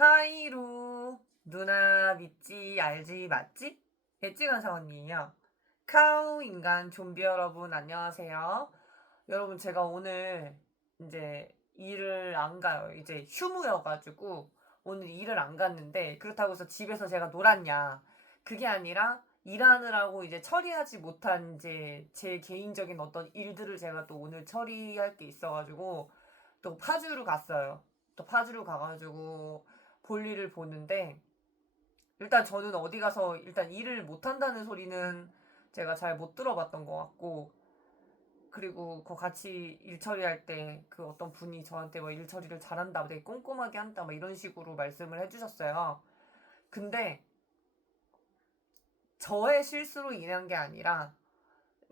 하이루 누나 믿지 알지 맞지? 엣지간 사원이에요. 카우 인간 좀비 여러분 안녕하세요. 여러분 제가 오늘 이제 일을 안 가요. 이제 휴무여가지고 오늘 일을 안 갔는데 그렇다고 해서 집에서 제가 놀았냐? 그게 아니라 일하느라고 이제 처리하지 못한 이제 제 개인적인 어떤 일들을 제가 또 오늘 처리할 게 있어가지고 또 파주로 갔어요. 또 파주로 가가지고 볼일을 보는데 일단 저는 어디 가서 일단 일을 못한다는 소리는 제가 잘 못 들어봤던 것 같고 그리고 그 같이 일 처리할 때 그 어떤 분이 저한테 뭐 일 처리를 잘한다 되게 꼼꼼하게 한다 막 이런 식으로 말씀을 해주셨어요. 근데 저의 실수로 인한 게 아니라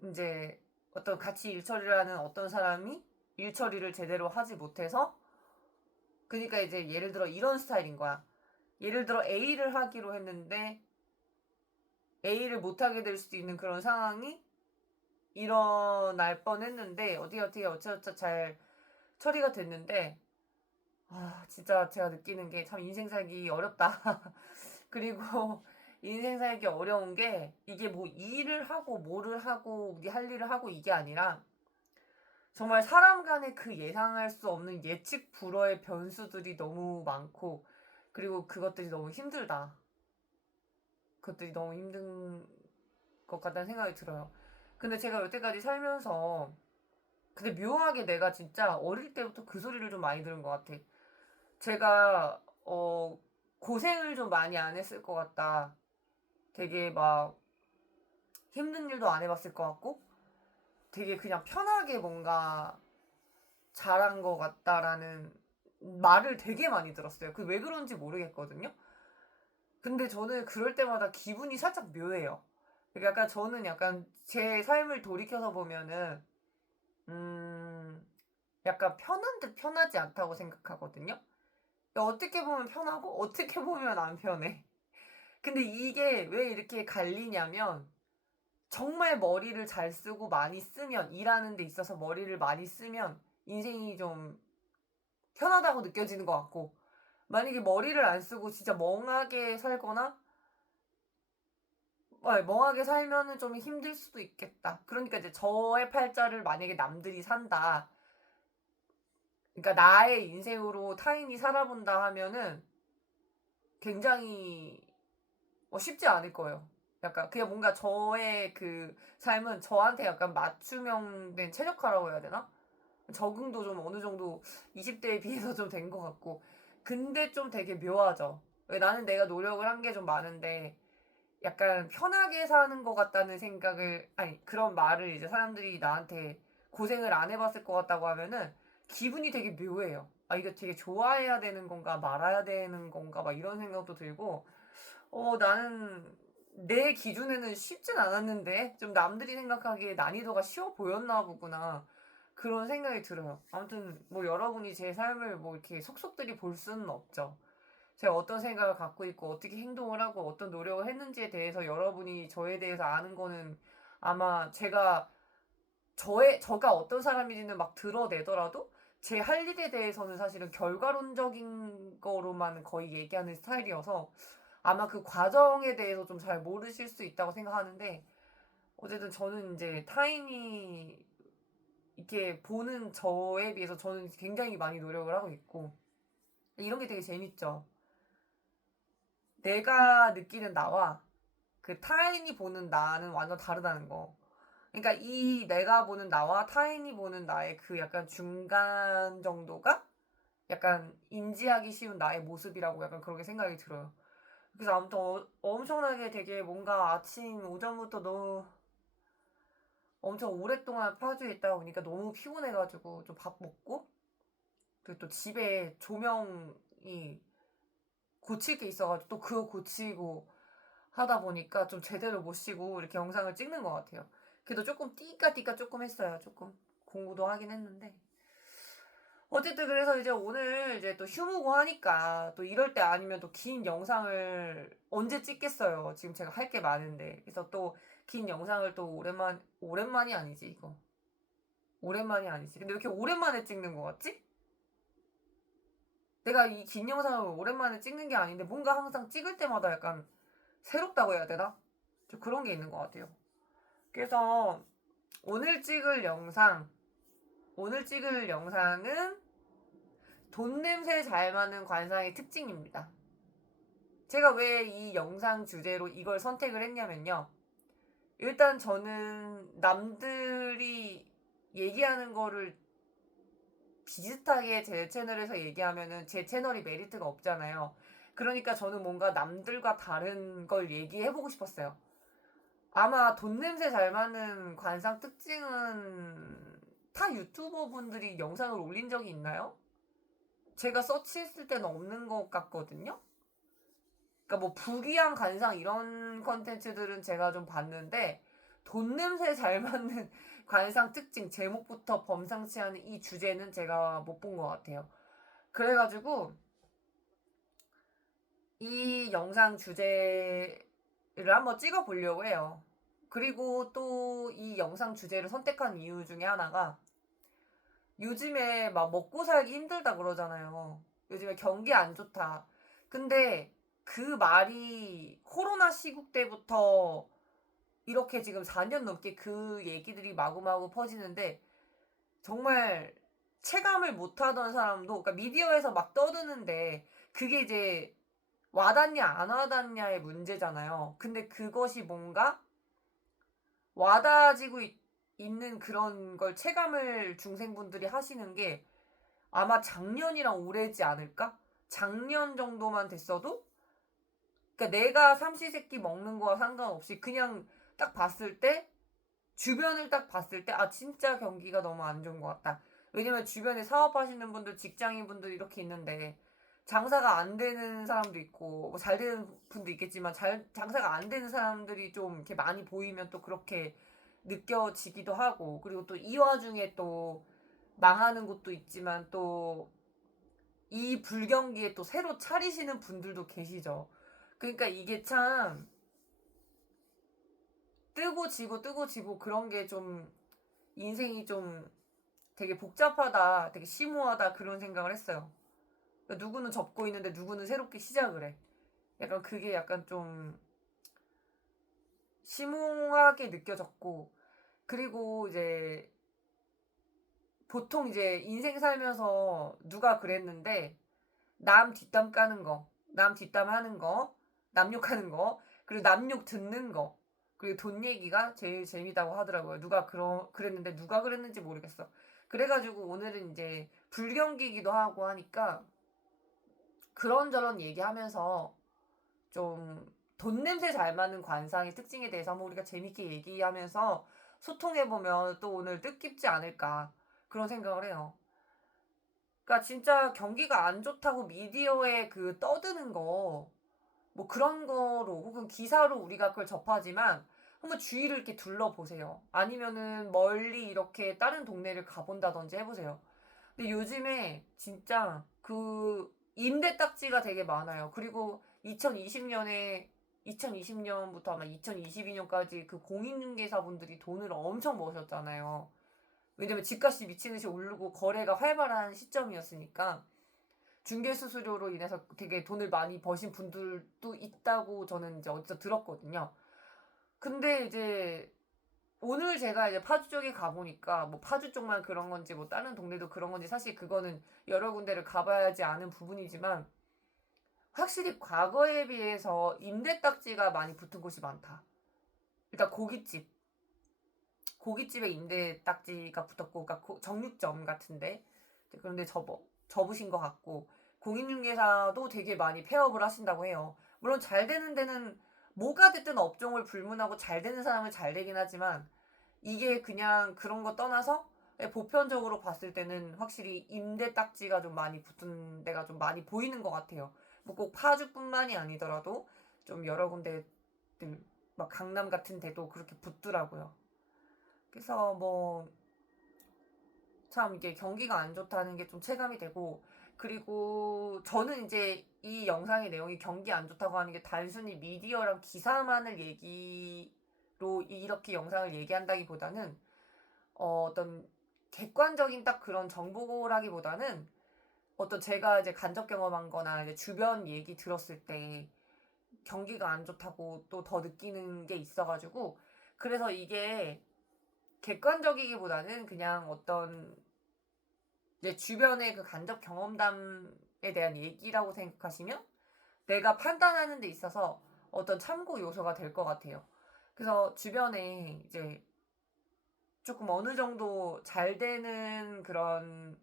이제 어떤 같이 일 처리를 하는 어떤 사람이 일 처리를 제대로 하지 못해서 그러니까 이제 예를 들어 이런 스타일인 거야. 예를 들어 A를 하기로 했는데 A를 못하게 될 수도 있는 그런 상황이 일어날 뻔했는데 어떻게 어쩌어쩌 잘 처리가 됐는데 진짜 제가 느끼는 게 참 인생 살기 어렵다. 그리고 인생 살기 어려운 게 이게 뭐 일을 하고 뭐를 하고 우리 할 일을 하고 이게 아니라 정말 사람 간의 그 예상할 수 없는 예측 불허의 변수들이 너무 많고 그리고 그것들이 너무 힘들다. 그것들이 너무 힘든 것 같다는 생각이 들어요. 근데 제가 여태까지 살면서 근데 묘하게 내가 진짜 어릴 때부터 그 소리를 좀 많이 들은 것 같아. 제가 고생을 좀 많이 안 했을 것 같다. 되게 막 힘든 일도 안 해봤을 것 같고 되게 그냥 편하게 뭔가 잘한 것 같다라는 말을 되게 많이 들었어요. 그 왜 그런지 모르겠거든요. 근데 저는 그럴 때마다 기분이 살짝 묘해요. 그러니까 약간 저는 약간 제 삶을 돌이켜서 보면은 약간 편한 듯 편하지 않다고 생각하거든요. 어떻게 보면 편하고 어떻게 보면 안 편해. 근데 이게 왜 이렇게 갈리냐면 정말 머리를 잘 쓰고 많이 쓰면 일하는 데 있어서 머리를 많이 쓰면 인생이 좀 편하다고 느껴지는 것 같고 만약에 머리를 안 쓰고 진짜 멍하게 살거나 멍하게 살면은 좀 힘들 수도 있겠다. 그러니까 이제 저의 팔자를 만약에 남들이 산다. 그러니까 나의 인생으로 타인이 살아본다 하면은 굉장히 쉽지 않을 거예요. 약간 그냥 뭔가 저의 그 삶은 저한테 약간 맞춤형된 최적화라고 해야 되나? 적응도 좀 어느 정도 20대에 비해서 좀 된 것 같고 근데 좀 되게 묘하죠. 왜 나는 내가 노력을 한 게 좀 많은데 약간 편하게 사는 것 같다는 생각을 아니 그런 말을 이제 사람들이 나한테 고생을 안 해봤을 것 같다고 하면은 기분이 되게 묘해요. 이거 되게 좋아해야 되는 건가 말아야 되는 건가 막 이런 생각도 들고 나는 내 기준에는 쉽진 않았는데 좀 남들이 생각하기에 난이도가 쉬워 보였나 보구나 그런 생각이 들어요. 아무튼 뭐 여러분이 제 삶을 뭐 이렇게 속속들이 볼 수는 없죠. 제가 어떤 생각을 갖고 있고 어떻게 행동을 하고 어떤 노력을 했는지에 대해서 여러분이 저에 대해서 아는 거는 아마 저가 어떤 사람인지는 막 드러내더라도 제 할 일에 대해서는 사실은 결과론적인 거로만 거의 얘기하는 스타일이어서 아마 그 과정에 대해서 좀 잘 모르실 수 있다고 생각하는데 어쨌든 저는 이제 타인이 이렇게 보는 저에 비해서 저는 굉장히 많이 노력을 하고 있고 이런 게 되게 재밌죠. 내가 느끼는 나와 그 타인이 보는 나는 완전 다르다는 거. 그러니까 이 내가 보는 나와 타인이 보는 나의 그 약간 중간 정도가 약간 인지하기 쉬운 나의 모습이라고 약간 그렇게 생각이 들어요. 그래서 아무튼 엄청나게 되게 뭔가 아침 오전부터 너무 엄청 오랫동안 파주에 있다 보니까 너무 피곤해가지고 좀 밥 먹고 그리고 또 집에 조명이 고칠 게 있어가지고 또 그거 고치고 하다 보니까 좀 제대로 못 쉬고 이렇게 영상을 찍는 것 같아요. 그래도 조금 띠까띠까 조금 했어요. 조금 공부도 하긴 했는데. 어쨌든 그래서 이제 오늘 이제 또 휴무고 하니까 또 이럴 때 아니면 또 긴 영상을 언제 찍겠어요. 지금 제가 할 게 많은데. 그래서 또 긴 영상을 또 오랜만이 아니지, 이거. 오랜만이 아니지. 근데 왜 이렇게 오랜만에 찍는 것 같지? 내가 이 긴 영상을 오랜만에 찍는 게 아닌데 뭔가 항상 찍을 때마다 약간 새롭다고 해야 되나? 좀 그런 게 있는 것 같아요. 그래서 오늘 찍을 영상은 돈 냄새 잘 맡는 관상의 특징입니다. 제가 왜 이 영상 주제로 이걸 선택을 했냐면요. 일단 저는 남들이 얘기하는 거를 비슷하게 제 채널에서 얘기하면은 제 채널이 메리트가 없잖아요. 그러니까 저는 뭔가 남들과 다른 걸 얘기해보고 싶었어요. 아마 돈 냄새 잘 맡는 관상 특징은 타 유튜버 분들이 영상을 올린 적이 있나요? 제가 서치했을 때는 없는 것 같거든요? 그러니까 뭐 부귀한 관상 이런 컨텐츠들은 제가 좀 봤는데 돈 냄새 잘 맡는 관상 특징 제목부터 범상치 않은 이 주제는 제가 못 본 것 같아요. 그래가지고 이 영상 주제를 한번 찍어 보려고 해요. 그리고 또 이 영상 주제를 선택한 이유 중에 하나가 요즘에 막 먹고 살기 힘들다 그러잖아요. 요즘에 경기 안 좋다. 근데 그 말이 코로나 시국 때부터 이렇게 지금 4년 넘게 그 얘기들이 마구마구 퍼지는데 정말 체감을 못하던 사람도 그러니까 미디어에서 막 떠드는데 그게 이제 와닿냐 안 와닿냐의 문제잖아요. 근데 그것이 뭔가 와닿아지고 있는 그런 걸 체감을 중생분들이 하시는 게 아마 작년이랑 올해지 않을까? 작년 정도만 됐어도 그러니까 내가 삼시세끼 먹는 거와 상관없이 그냥 딱 봤을 때 주변을 딱 봤을 때 아 진짜 경기가 너무 안 좋은 것 같다. 왜냐면 주변에 사업하시는 분들 직장인 분들 이렇게 있는데 장사가 안 되는 사람도 있고 뭐 잘 되는 분도 있겠지만 장사가 안 되는 사람들이 좀 이렇게 많이 보이면 또 그렇게 느껴지기도 하고 그리고 또 이 와중에 또 망하는 곳도 있지만 또 이 불경기에 또 새로 차리시는 분들도 계시죠. 그러니까 이게 참 뜨고 지고 뜨고 지고 그런 게 좀 인생이 좀 되게 복잡하다, 되게 심오하다 그런 생각을 했어요. 그러니까 누구는 접고 있는데 누구는 새롭게 시작을 해. 약간 그게 약간 좀 심오하게 느껴졌고 그리고 이제 보통 이제 인생 살면서 누가 그랬는데 남 뒷담 까는 거, 남 뒷담 하는 거, 남 욕하는 거, 그리고 남 욕 듣는 거, 그리고 돈 얘기가 제일 재미다고 하더라고요. 그랬는데 누가 그랬는지 모르겠어. 그래가지고 오늘은 이제 불경기이기도 하고 하니까 그런저런 얘기하면서 좀 돈 냄새 잘 맡는 관상의 특징에 대해서 한번 우리가 재밌게 얘기하면서 소통해보면 또 오늘 뜻깊지 않을까 그런 생각을 해요. 그러니까 진짜 경기가 안 좋다고 미디어에 그 떠드는 거, 뭐 그런 거로 혹은 기사로 우리가 그걸 접하지만 한번 주위를 이렇게 둘러보세요. 아니면은 멀리 이렇게 다른 동네를 가본다든지 해보세요. 근데 요즘에 진짜 그 임대 딱지가 되게 많아요. 그리고 2020년부터 아마 2022년까지 그 공인중개사분들이 돈을 엄청 버셨잖아요. 왜냐면 집값이 미친 듯이 오르고 거래가 활발한 시점이었으니까 중개수수료로 인해서 되게 돈을 많이 버신 분들도 있다고 저는 이제 어디서 들었거든요. 근데 이제 오늘 제가 이제 파주 쪽에 가보니까 뭐 파주 쪽만 그런 건지 뭐 다른 동네도 그런 건지 사실 그거는 여러 군데를 가봐야지 아는 부분이지만 확실히 과거에 비해서 임대 딱지가 많이 붙은 곳이 많다. 일단 고깃집에 임대 딱지가 붙었고, 그러니까 정육점 같은데 그런데 접으신 것 같고 공인중개사도 되게 많이 폐업을 하신다고 해요. 물론 잘 되는 데는 뭐가 됐든 업종을 불문하고 잘 되는 사람은 잘 되긴 하지만 이게 그냥 그런 거 떠나서 보편적으로 봤을 때는 확실히 임대 딱지가 좀 많이 붙은 데가 좀 많이 보이는 것 같아요. 뭐 꼭 파주뿐만이 아니더라도 좀 여러 군데들 막 강남 같은 데도 그렇게 붙더라고요. 그래서 뭐 참 이게 경기가 안 좋다는 게 좀 체감이 되고 그리고 저는 이제 이 영상의 내용이 경기 안 좋다고 하는 게 단순히 미디어랑 기사만을 얘기로 이렇게 영상을 얘기한다기보다는 어떤 객관적인 딱 그런 정보라기보다는 어떤 제가 이제 간접 경험한 거나 이제 주변 얘기 들었을 때 경기가 안 좋다고 또 더 느끼는 게 있어가지고, 그래서 이게 객관적이기보다는 그냥 어떤 이제 주변의 그 간접 경험담에 대한 얘기라고 생각하시면 내가 판단하는 데 있어서 어떤 참고 요소가 될 것 같아요. 그래서 주변에 이제 조금 어느 정도 잘 되는 그런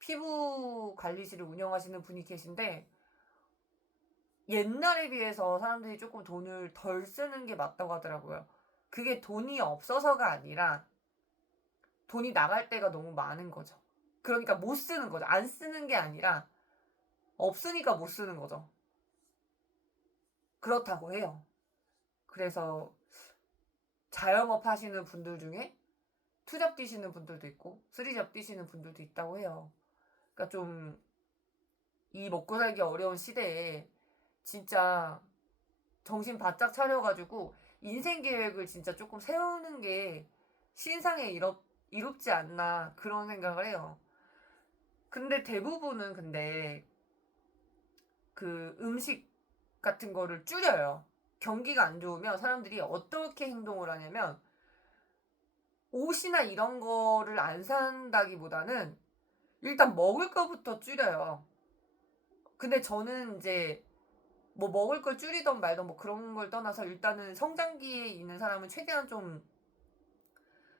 피부 관리실을 운영하시는 분이 계신데, 옛날에 비해서 사람들이 조금 돈을 덜 쓰는 게 맞다고 하더라고요. 그게 돈이 없어서가 아니라 돈이 나갈 때가 너무 많은 거죠. 그러니까 못 쓰는 거죠. 안 쓰는 게 아니라 없으니까 못 쓰는 거죠. 그렇다고 해요. 그래서 자영업 하시는 분들 중에 투잡 뛰시는 분들도 있고 쓰리잡 뛰시는 분들도 있다고 해요. 그러니까 좀 이 먹고 살기 어려운 시대에 진짜 정신 바짝 차려가지고 인생 계획을 진짜 조금 세우는 게 신상에 이롭지 않나 그런 생각을 해요. 근데 대부분은 근데 그 음식 같은 거를 줄여요. 경기가 안 좋으면 사람들이 어떻게 행동을 하냐면 옷이나 이런 거를 안 산다기보다는 일단 먹을 거부터 줄여요. 근데 저는 이제 뭐 먹을 걸 줄이던 말던 뭐 그런 걸 떠나서 일단은 성장기에 있는 사람은 최대한 좀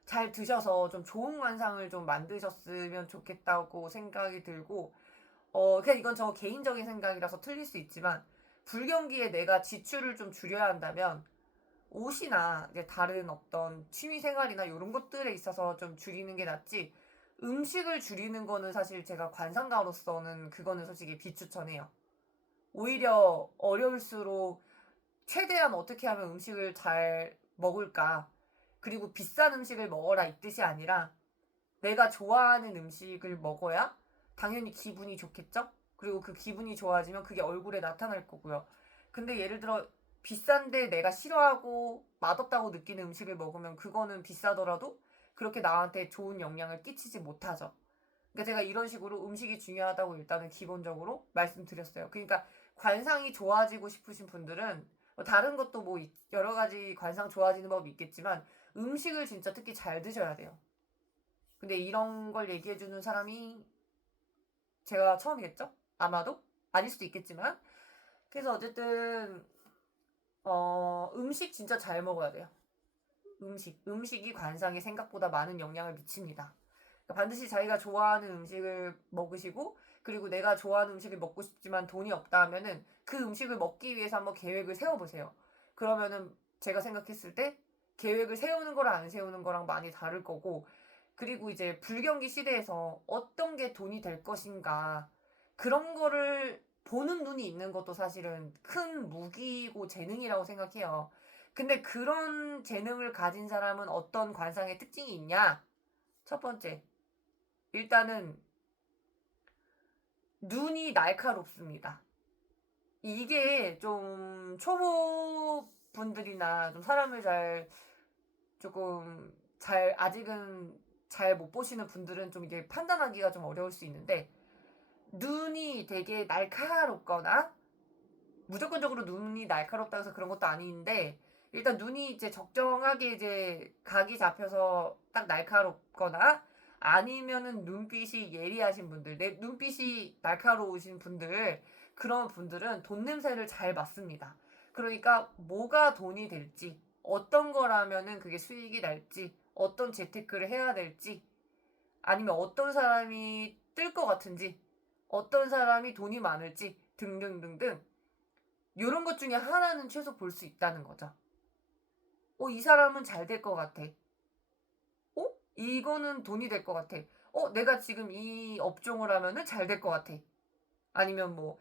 잘 드셔서 좀 좋은 관상을 좀 만드셨으면 좋겠다고 생각이 들고, 그냥 이건 저 개인적인 생각이라서 틀릴 수 있지만, 불경기에 내가 지출을 좀 줄여야 한다면, 옷이나 이제 다른 어떤 취미 생활이나 이런 것들에 있어서 좀 줄이는 게 낫지, 음식을 줄이는 거는 사실 제가 관상가로서는 그거는 솔직히 비추천해요. 오히려 어려울수록 최대한 어떻게 하면 음식을 잘 먹을까, 그리고 비싼 음식을 먹어라 이 뜻이 아니라 내가 좋아하는 음식을 먹어야 당연히 기분이 좋겠죠? 그리고 그 기분이 좋아지면 그게 얼굴에 나타날 거고요. 근데 예를 들어 비싼데 내가 싫어하고 맛없다고 느끼는 음식을 먹으면 그거는 비싸더라도 그렇게 나한테 좋은 영향을 끼치지 못하죠. 그러니까 제가 이런 식으로 음식이 중요하다고 일단은 기본적으로 말씀드렸어요. 그러니까 관상이 좋아지고 싶으신 분들은 뭐 다른 것도 뭐 여러 가지 관상 좋아지는 법이 있겠지만 음식을 진짜 특히 잘 드셔야 돼요. 근데 이런 걸 얘기해주는 사람이 제가 처음이겠죠? 아마도? 아닐 수도 있겠지만. 그래서 어쨌든, 음식 진짜 잘 먹어야 돼요. 음식이 관상에 생각보다 많은 영향을 미칩니다. 그러니까 반드시 자기가 좋아하는 음식을 먹으시고, 그리고 내가 좋아하는 음식을 먹고 싶지만 돈이 없다 하면은 그 음식을 먹기 위해서 한번 계획을 세워보세요. 그러면은 제가 생각했을 때 계획을 세우는 거랑 안 세우는 거랑 많이 다를 거고, 그리고 이제 불경기 시대에서 어떤 게 돈이 될 것인가, 그런 거를 보는 눈이 있는 것도 사실은 큰 무기고 재능이라고 생각해요. 근데 그런 재능을 가진 사람은 어떤 관상의 특징이 있냐? 첫 번째, 일단은 눈이 날카롭습니다. 이게 좀 초보 분들이나 좀 사람을 조금 아직은 잘 못 보시는 분들은 좀 이게 판단하기가 좀 어려울 수 있는데, 눈이 되게 날카롭거나, 무조건적으로 눈이 날카롭다고 해서 그런 것도 아닌데, 일단 눈이 이제 적정하게 이제 각이 잡혀서 딱 날카롭거나, 아니면은 눈빛이 예리하신 분들, 내 눈빛이 날카로우신 분들, 그런 분들은 돈 냄새를 잘 맡습니다. 그러니까 뭐가 돈이 될지, 어떤 거라면은 그게 수익이 날지, 어떤 재테크를 해야 될지, 아니면 어떤 사람이 뜰 것 같은지, 어떤 사람이 돈이 많을지, 등등등등, 이런 것 중에 하나는 최소 볼 수 있다는 거죠. 이 사람은 잘 될 것 같아. 이거는 돈이 될 것 같아. 내가 지금 이 업종을 하면은 잘 될 것 같아. 아니면 뭐,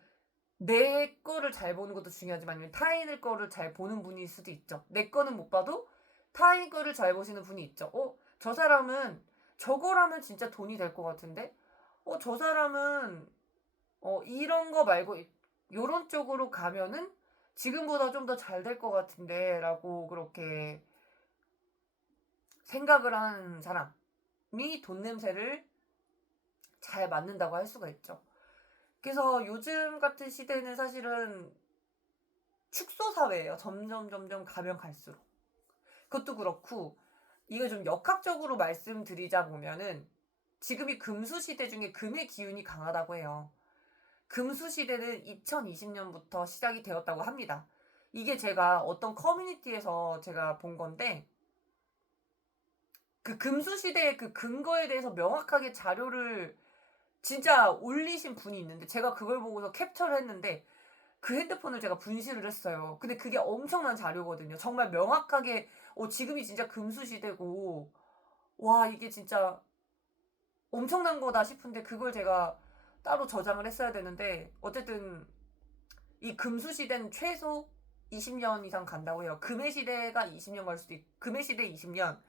내 거를 잘 보는 것도 중요하지만 아니면 타인의 거를 잘 보는 분일 수도 있죠. 내 거는 못 봐도 타인 거를 잘 보시는 분이 있죠. 저 사람은 저거라면 진짜 돈이 될 것 같은데? 저 사람은 이런 거 말고 요런 쪽으로 가면은 지금보다 좀 더 잘 될 것 같은데 라고 그렇게 생각을 하는 사람이 돈 냄새를 잘 맡는다고 할 수가 있죠. 그래서 요즘 같은 시대는 사실은 축소 사회예요. 점점 가면 갈수록. 그것도 그렇고 이거 좀 역학적으로 말씀드리자 보면은 지금이 금수 시대 중에 금의 기운이 강하다고 해요. 금수 시대는 2020년부터 시작이 되었다고 합니다. 이게 제가 어떤 커뮤니티에서 제가 본 건데 그 금수 시대의 그 근거에 대해서 명확하게 자료를 진짜 올리신 분이 있는데 제가 그걸 보고서 캡처를 했는데 그 핸드폰을 제가 분실을 했어요. 근데 그게 엄청난 자료거든요. 정말 명확하게 지금이 진짜 금수 시대고 와 이게 진짜 엄청난 거다 싶은데 그걸 제가 따로 저장을 했어야 되는데 어쨌든 이 금수 시대는 최소 20년 이상 간다고 해요. 금의 시대가 20년 갈 수도 있고 금의 시대 20년,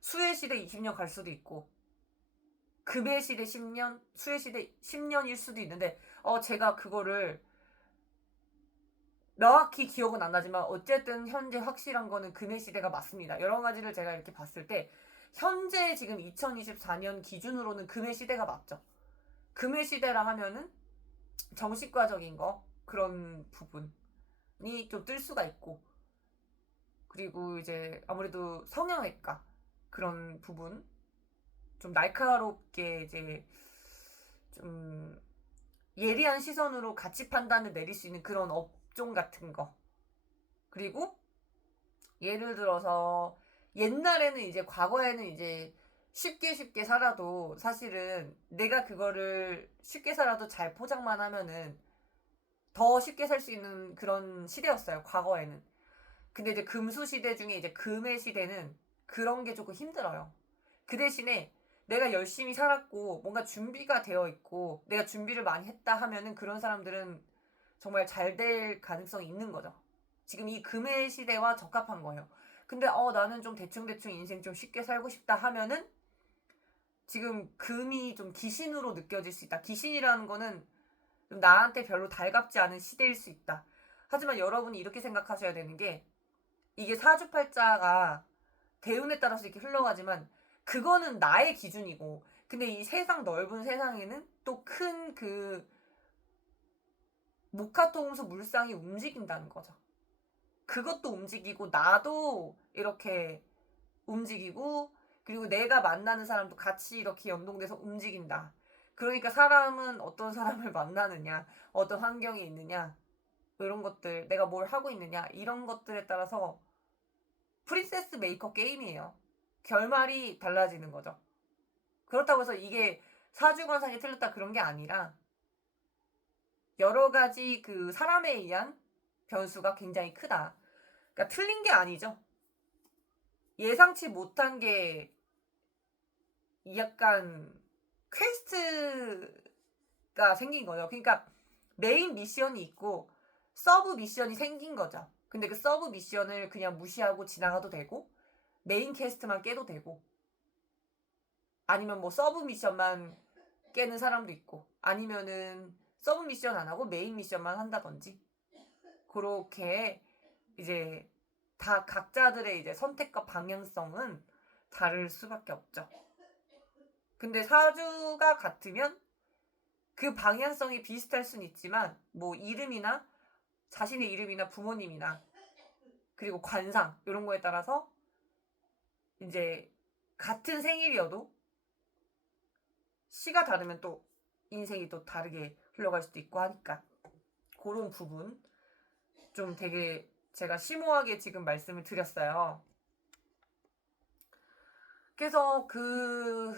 수의 시대 20년 갈 수도 있고 금의 시대 10년, 수의 시대 10년일 수도 있는데 제가 그거를 명확히 기억은 안 나지만 어쨌든 현재 확실한 거는 금의 시대가 맞습니다. 여러 가지를 제가 이렇게 봤을 때 현재 지금 2024년 기준으로는 금의 시대가 맞죠. 금의 시대라 하면은 정신과적인 거 그런 부분이 좀 뜰 수가 있고 그리고 이제 아무래도 성형외과 그런 부분 좀 날카롭게 이제 좀 예리한 시선으로 가치 판단을 내릴 수 있는 그런 업종 같은 거 그리고 예를 들어서 옛날에는 이제 과거에는 이제 쉽게 살아도 사실은 내가 그거를 쉽게 살아도 잘 포장만 하면은 더 쉽게 살 수 있는 그런 시대였어요. 과거에는. 근데 이제 금수 시대 중에 이제 금의 시대는 그런 게 조금 힘들어요. 그 대신에 내가 열심히 살았고 뭔가 준비가 되어 있고 내가 준비를 많이 했다 하면은 그런 사람들은 정말 잘 될 가능성이 있는 거죠. 지금 이 금의 시대와 적합한 거예요. 근데 나는 좀 대충 인생 좀 쉽게 살고 싶다 하면은 지금 금이 좀 귀신으로 느껴질 수 있다. 귀신이라는 거는 좀 나한테 별로 달갑지 않은 시대일 수 있다. 하지만 여러분이 이렇게 생각하셔야 되는 게 이게 사주팔자가 대운에 따라서 이렇게 흘러가지만 그거는 나의 기준이고 근데 이 세상 넓은 세상에는 또 큰 그 모카토음수 물상이 움직인다는 거죠. 그것도 움직이고 나도 이렇게 움직이고 그리고 내가 만나는 사람도 같이 이렇게 연동돼서 움직인다. 그러니까 사람은 어떤 사람을 만나느냐, 어떤 환경에 있느냐, 이런 것들, 내가 뭘 하고 있느냐, 이런 것들에 따라서 프린세스 메이커 게임이에요. 결말이 달라지는 거죠. 그렇다고 해서 이게 사주관상이 틀렸다 그런 게 아니라 여러 가지 그 사람에 의한 변수가 굉장히 크다. 그러니까 틀린 게 아니죠. 예상치 못한 게 약간 퀘스트가 생긴 거죠. 그러니까 메인 미션이 있고 서브 미션이 생긴 거죠. 근데 그 서브 미션을 그냥 무시하고 지나가도 되고 메인 퀘스트만 깨도 되고 아니면 뭐 서브 미션만 깨는 사람도 있고 아니면은 서브 미션 안 하고 메인 미션만 한다든지 그렇게 이제 다 각자들의 이제 선택과 방향성은 다를 수밖에 없죠. 근데 사주가 같으면 그 방향성이 비슷할 순 있지만 뭐 이름이나 자신의 이름이나 부모님이나 그리고 관상 이런 거에 따라서 이제 같은 생일이어도 시가 다르면 또 인생이 또 다르게 흘러갈 수도 있고 하니까 그런 부분 좀 되게 제가 심오하게 지금 말씀을 드렸어요. 그래서 그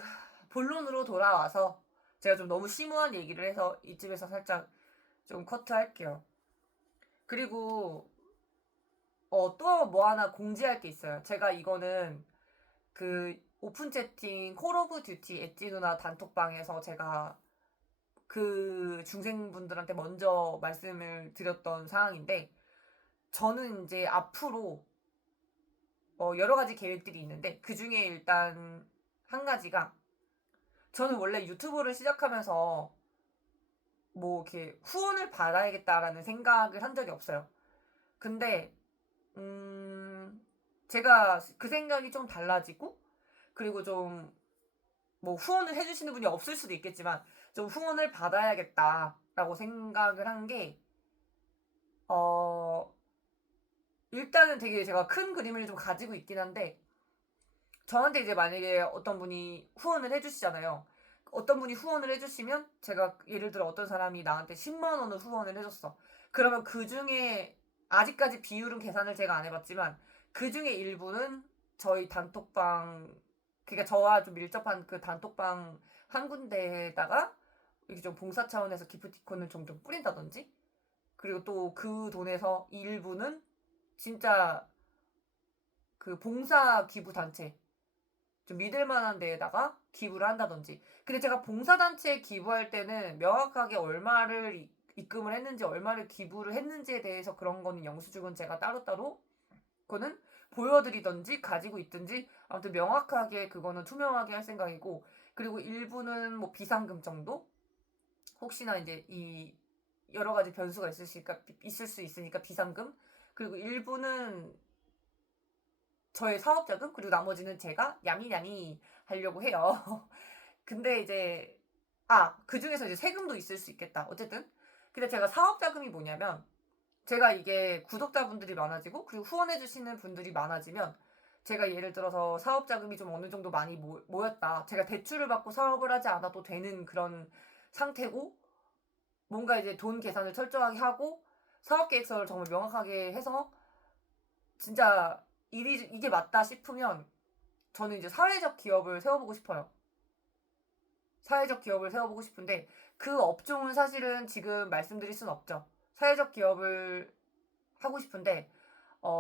본론으로 돌아와서 제가 좀 너무 심오한 얘기를 해서 이쯤에서 살짝 좀 커트할게요. 그리고 또 뭐 하나 공지할 게 있어요. 제가 이거는 그 오픈 채팅 콜 오브 듀티 엣지 누나 단톡방에서 제가 그 중생분들한테 먼저 말씀을 드렸던 사항인데 저는 이제 앞으로 여러 가지 계획들이 있는데 그 중에 일단 한 가지가 저는 원래 유튜브를 시작하면서 뭐 이렇게 후원을 받아야겠다라는 생각을 한 적이 없어요. 근데 제가 그 생각이 좀 달라지고 그리고 좀 뭐 후원을 해주시는 분이 없을 수도 있겠지만 좀 후원을 받아야겠다 라고 생각을 한 게, 일단은 되게 제가 큰 그림을 좀 가지고 있긴 한데, 저한테 이제 만약에 어떤 분이 후원을 해주시잖아요. 어떤 분이 후원을 해주시면 제가 예를 들어 어떤 사람이 나한테 10만 원을 후원을 해줬어. 그러면 그 중에 아직까지 비율은 계산을 제가 안 해봤지만 그 중에 일부는 저희 단톡방, 그러니까 저와 좀 밀접한 그 단톡방 한 군데에다가 이렇게 좀 봉사 차원에서 기프티콘을 좀 뿌린다든지, 그리고 또 그 돈에서 일부는 진짜 그 봉사 기부 단체, 좀 믿을 만한 데에다가 기부를 한다든지. 근데 제가 봉사단체에 기부할 때는 명확하게 얼마를 입금을 했는지, 얼마를 기부를 했는지에 대해서 그런 거는 영수증은 제가 따로따로 그거는 보여드리던지 가지고 있든지, 아무튼 명확하게 그거는 투명하게 할 생각이고, 그리고 일부는 뭐 비상금 정도? 혹시나 이제 이 여러 가지 변수가 있을 수 있으니까 비상금? 그리고 일부는 저의 사업자금? 그리고 나머지는 제가 야미야미 하려고 해요. 근데 이제, 그 중에서 이제 세금도 있을 수 있겠다. 어쨌든. 근데 제가 사업자금이 뭐냐면, 제가 이게 구독자분들이 많아지고, 그리고 후원해주시는 분들이 많아지면, 제가 예를 들어서 사업자금이 좀 어느 정도 많이 모였다. 제가 대출을 받고 사업을 하지 않아도 되는 그런 상태고, 뭔가 이제 돈 계산을 철저하게 하고, 사업계획서를 정말 명확하게 해서, 진짜 이게 맞다 싶으면, 저는 이제 사회적 기업을 세워보고 싶어요. 사회적 기업을 세워보고 싶은데, 그 업종은 사실은 지금 말씀드릴 순 없죠. 사회적 기업을 하고 싶은데,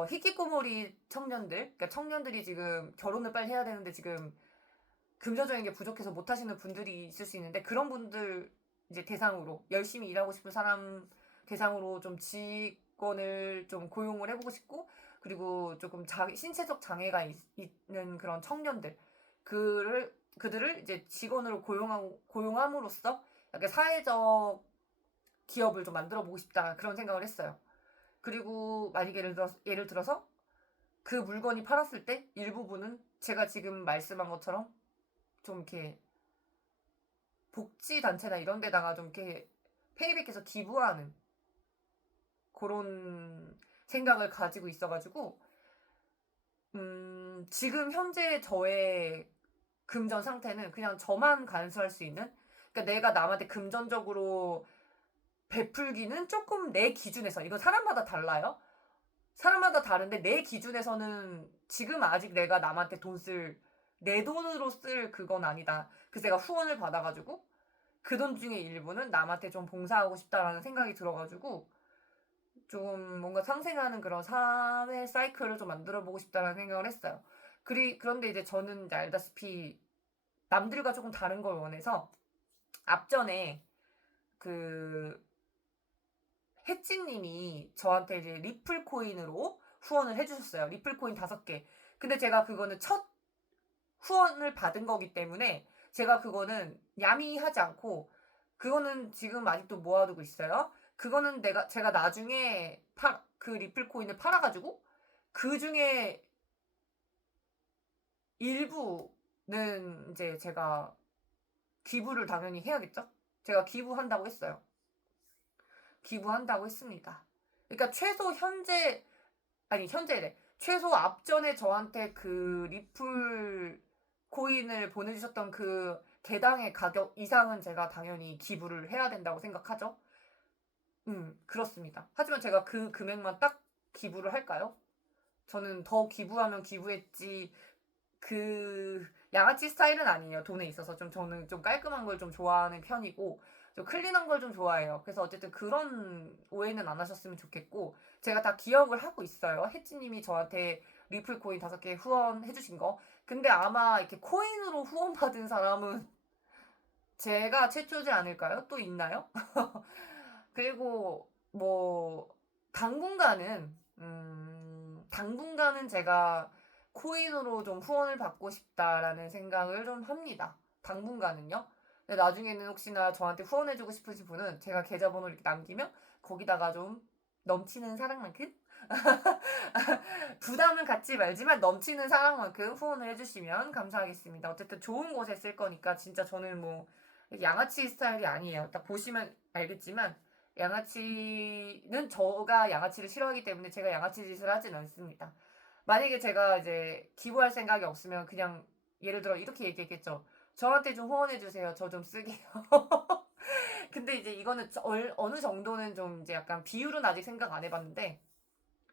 히키코모리 청년들, 그러니까 청년들이 지금 결혼을 빨리 해야 되는데 지금 금전적인 게 부족해서 못 하시는 분들이 있을 수 있는데, 그런 분들 이제 대상으로 열심히 일하고 싶은 사람 대상으로 좀 직원을 좀 고용을 해보고 싶고, 그리고 조금 신체적 장애가 있는 그런 청년들, 그들을 이제 직원으로 고용함으로써 약간 사회적 기업을 좀 만들어 보고 싶다, 그런 생각을 했어요. 그리고 만약에 예를 들어서 그 물건이 팔았을 때 일부분은 제가 지금 말씀한 것처럼 좀 이렇게 복지단체나 이런 데다가 좀 이렇게 페이백해서 기부하는 그런 생각을 가지고 있어가지고, 지금 현재 저의 금전 상태는 그냥 저만 간수할 수 있는, 그러니까 내가 남한테 금전적으로 베풀기는 조금 내 기준에서, 이건 사람마다 달라요. 사람마다 다른데 내 기준에서는 지금 아직 내가 남한테 내 돈으로 쓸 그건 아니다. 그래서 내가 후원을 받아가지고 그 돈 중에 일부는 남한테 좀 봉사하고 싶다라는 생각이 들어가지고, 좀 뭔가 상생하는 그런 사회 사이클을 좀 만들어보고 싶다라는 생각을 했어요. 그런데 이제 저는 이제 알다시피 남들과 조금 다른 걸 원해서, 앞전에 그 혜찌님이 저한테 이제 리플 코인으로 후원을 해주셨어요. 리플 코인 5개. 근데 제가 그거는 첫 후원을 받은 거기 때문에 제가 그거는 야미하지 않고, 그거는 지금 아직도 모아두고 있어요. 그거는 제가 나중에 그 리플 코인을 팔아가지고 그 중에 일부는 이제 제가 기부를 당연히 해야겠죠? 제가 기부한다고 했어요. 기부한다고 했습니다. 그러니까 현재래. 최소 앞전에 저한테 그 리플 코인을 보내주셨던 그 개당의 가격 이상은 제가 당연히 기부를 해야 된다고 생각하죠. 그렇습니다. 하지만 제가 그 금액만 딱 기부를 할까요? 저는 더 기부하면 기부했지, 그 양아치 스타일은 아니에요. 돈에 있어서 저는 좀 깔끔한 걸 좀 좋아하는 편이고, 좀 클린한 걸 좀 좋아해요. 그래서 어쨌든 그런 오해는 안 하셨으면 좋겠고, 제가 다 기억을 하고 있어요. 혜찌님이 저한테 리플 코인 5개 후원해주신 거. 근데 아마 이렇게 코인으로 후원받은 사람은 제가 최초지 않을까요? 또 있나요? 그리고 뭐 당분간은 제가 코인으로 좀 후원을 받고 싶다라는 생각을 좀 합니다. 당분간은요. 근데 나중에는 혹시나 저한테 후원해주고 싶으신 분은 제가 계좌번호 이렇게 남기면 거기다가 좀 넘치는 사랑만큼 부담은 갖지 말지만 넘치는 사랑만큼 후원을 해주시면 감사하겠습니다. 어쨌든 좋은 곳에 쓸 거니까, 진짜 저는 뭐 양아치 스타일이 아니에요. 딱 보시면 알겠지만 양아치는 저가 양아치를 싫어하기 때문에 제가 양아치 짓을 하진 않습니다. 만약에 제가 이제 기부할 생각이 없으면 그냥 예를 들어 이렇게 얘기했겠죠. 저한테 좀 후원해주세요. 저 좀 쓰게요. 근데 이제 이거는 어느 정도는 좀 이제 약간 비율은 아직 생각 안 해봤는데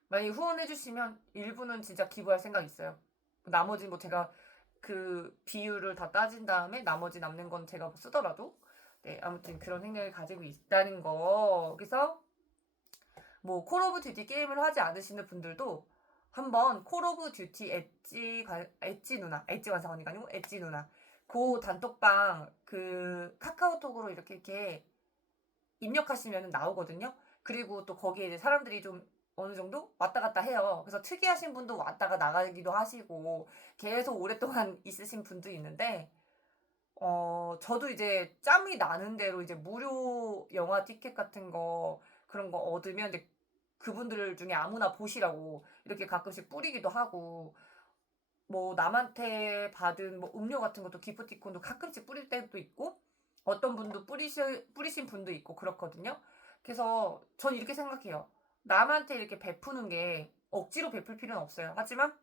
만약에 후원해주시면 일부는 진짜 기부할 생각 있어요. 나머지 뭐 제가 그 비율을 다 따진 다음에 나머지 남는 건 제가 뭐 쓰더라도 네 아무튼 그런 생각을 가지고 있다는 거. 그래서 뭐 콜 오브 듀티 게임을 하지 않으시는 분들도 한번 콜 오브 듀티 엣지 누나 엣지 관상언니가 아니고 엣지 누나 그 단톡방 그 카카오톡으로 이렇게 입력하시면 나오거든요. 그리고 또 거기에 이제 사람들이 좀 어느 정도 왔다 갔다 해요. 그래서 특이하신 분도 왔다가 나가기도 하시고 계속 오랫동안 있으신 분도 있는데 저도 이제 짬이 나는 대로 이제 무료 영화 티켓 같은 거 그런 거 얻으면 이제 그분들 중에 아무나 보시라고 이렇게 가끔씩 뿌리기도 하고 뭐 남한테 받은 뭐 음료 같은 것도 기프티콘도 가끔씩 뿌릴 때도 있고 어떤 분도 뿌리신 분도 있고 그렇거든요. 그래서 전 이렇게 생각해요. 남한테 이렇게 베푸는 게 억지로 베풀 필요는 없어요. 하지만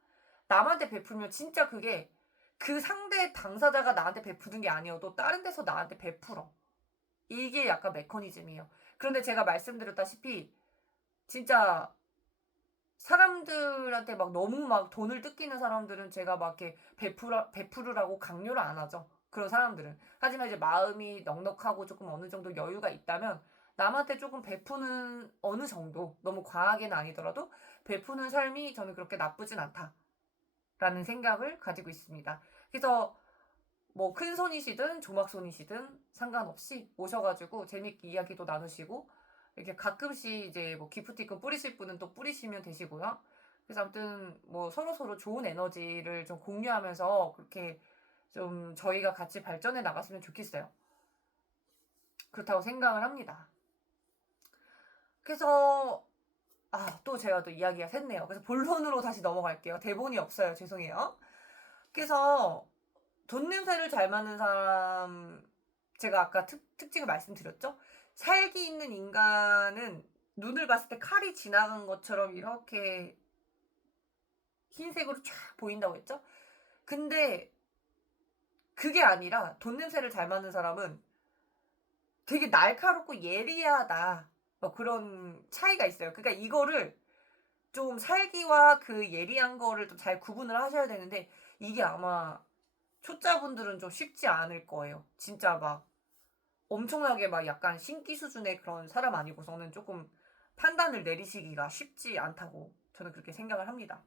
남한테 베풀면 진짜 그게 그 상대 당사자가 나한테 베푸는 게 아니어도 다른 데서 나한테 베풀어. 이게 약간 메커니즘이에요. 그런데 제가 말씀드렸다시피 진짜 사람들한테 막 너무 막 돈을 뜯기는 사람들은 제가 막 이렇게 베푸르라고 강요를 안 하죠. 그런 사람들은. 하지만 이제 마음이 넉넉하고 조금 어느 정도 여유가 있다면 남한테 조금 베푸는 어느 정도, 너무 과하게는 아니더라도 베푸는 삶이 저는 그렇게 나쁘진 않다라는 생각을 가지고 있습니다. 그래서 뭐 큰 손이시든 조막손이시든 상관없이 오셔가지고 재밌게 이야기도 나누시고 이렇게 가끔씩 이제 뭐 기프티콘 뿌리실 분은 또 뿌리시면 되시고요. 그래서 아무튼 뭐 서로서로 좋은 에너지를 좀 공유하면서 그렇게 좀 저희가 같이 발전해 나갔으면 좋겠어요. 그렇다고 생각을 합니다. 그래서 또 제가 또 이야기가 샜네요. 그래서 본론으로 다시 넘어갈게요. 대본이 없어요. 죄송해요. 그래서 돈 냄새를 잘 맡는 사람 제가 아까 특징을 말씀드렸죠? 살기 있는 인간은 눈을 봤을 때 칼이 지나간 것처럼 이렇게 흰색으로 쫙 보인다고 했죠? 근데 그게 아니라 돈 냄새를 잘 맡는 사람은 되게 날카롭고 예리하다. 그런 차이가 있어요. 그러니까 이거를 좀 살기와 그 예리한 거를 좀 잘 구분을 하셔야 되는데 이게 아마 초짜분들은 좀 쉽지 않을 거예요. 진짜 막 엄청나게 막 약간 신기 수준의 그런 사람 아니고서는 조금 판단을 내리시기가 쉽지 않다고 저는 그렇게 생각을 합니다.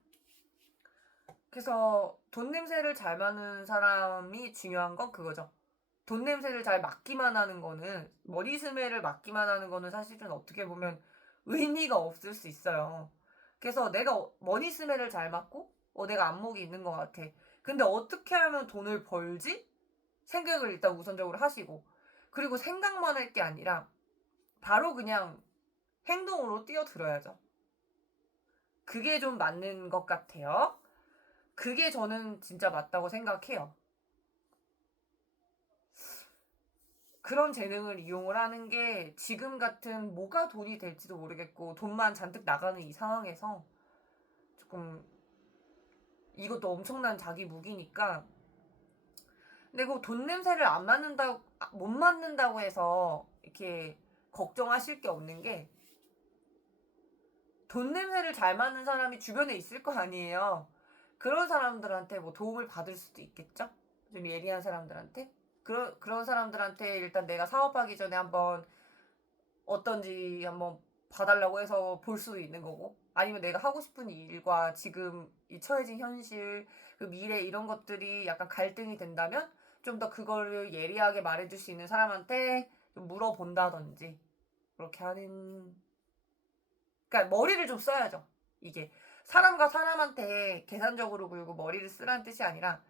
그래서 돈 냄새를 잘 맡는 사람이 중요한 건 그거죠. 돈 냄새를 잘 맡기만 하는 거는 머리 스멜을 맡기만 하는 거는 사실은 어떻게 보면 의미가 없을 수 있어요. 그래서 내가 머리 스멜을 잘 맡고 내가 안목이 있는 것 같아. 근데 어떻게 하면 돈을 벌지? 생각을 일단 우선적으로 하시고 그리고 생각만 할 게 아니라 바로 그냥 행동으로 뛰어들어야죠. 그게 좀 맞는 것 같아요. 그게 저는 진짜 맞다고 생각해요. 그런 재능을 이용을 하는 게 지금 같은 뭐가 돈이 될지도 모르겠고 돈만 잔뜩 나가는 이 상황에서 조금 이것도 엄청난 자기 무기니까 근데 그 돈 냄새를 안 맡는다고 못 맡는다고 해서 이렇게 걱정하실 게 없는 게 돈 냄새를 잘 맡는 사람이 주변에 있을 거 아니에요. 그런 사람들한테 뭐 도움을 받을 수도 있겠죠? 좀 예리한 사람들한테? 그런 사람들한테 일단 내가 사업하기 전에 한번 어떤지 한번 봐달라고 해서 볼 수도 있는 거고 아니면 내가 하고 싶은 일과 지금 이 처해진 현실 그 미래 이런 것들이 약간 갈등이 된다면 좀 더 그거를 예리하게 말해줄 수 있는 사람한테 좀 물어본다든지 그렇게 하는 그러니까 머리를 좀 써야죠. 이게 사람과 사람한테 계산적으로 굴고 머리를 쓰라는 뜻이 아니라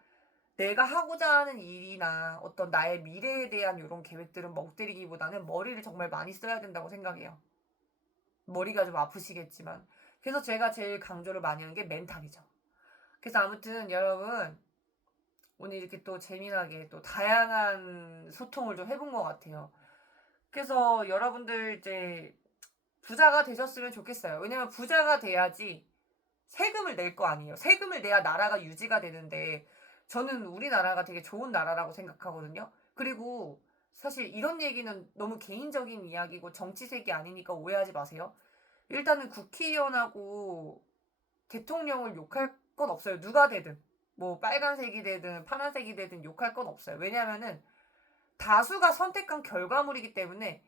내가 하고자 하는 일이나 어떤 나의 미래에 대한 이런 계획들은 멍때리기보다는 머리를 정말 많이 써야 된다고 생각해요. 머리가 좀 아프시겠지만. 그래서 제가 제일 강조를 많이 하는 게 멘탈이죠. 그래서 아무튼 여러분 오늘 이렇게 또 재미나게 또 다양한 소통을 좀 해본 것 같아요. 그래서 여러분들 이제 부자가 되셨으면 좋겠어요. 왜냐면 부자가 돼야지 세금을 낼 거 아니에요. 세금을 내야 나라가 유지가 되는데 저는 우리나라가 되게 좋은 나라라고 생각하거든요. 그리고 사실 이런 얘기는 너무 개인적인 이야기고 정치색이 아니니까 오해하지 마세요. 일단은 국회의원하고 대통령을 욕할 건 없어요. 누가 되든. 뭐 빨간색이 되든 파란색이 되든 욕할 건 없어요. 왜냐하면은 다수가 선택한 결과물이기 때문에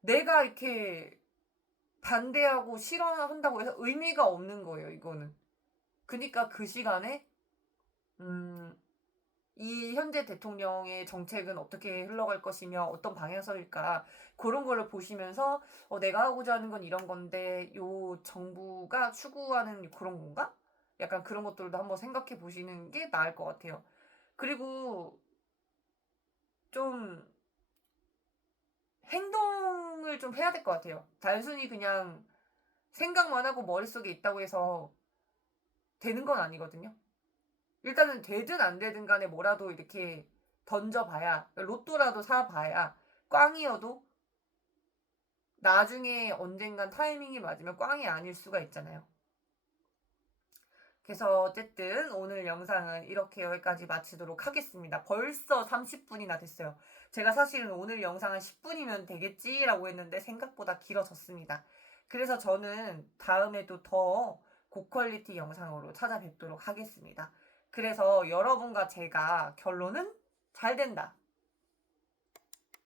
내가 이렇게 반대하고 싫어한다고 해서 의미가 없는 거예요, 이거는. 그니까 그 시간에 이 현재 대통령의 정책은 어떻게 흘러갈 것이며 어떤 방향성일까 그런 거를 보시면서 내가 하고자 하는 건 이런 건데 요 정부가 추구하는 그런 건가? 약간 그런 것들도 한번 생각해 보시는 게 나을 것 같아요. 그리고 좀 행동을 좀 해야 될 것 같아요. 단순히 그냥 생각만 하고 머릿속에 있다고 해서 되는 건 아니거든요. 일단은 되든 안 되든 간에 뭐라도 이렇게 던져봐야, 로또라도 사봐야 꽝이어도 나중에 언젠간 타이밍이 맞으면 꽝이 아닐 수가 있잖아요. 그래서 어쨌든 오늘 영상은 이렇게 여기까지 마치도록 하겠습니다. 벌써 30분이나 됐어요. 제가 사실은 오늘 영상은 10분이면 되겠지라고 했는데 생각보다 길어졌습니다. 그래서 저는 다음에도 더 고퀄리티 영상으로 찾아뵙도록 하겠습니다. 그래서 여러분과 제가 결론은 잘 된다.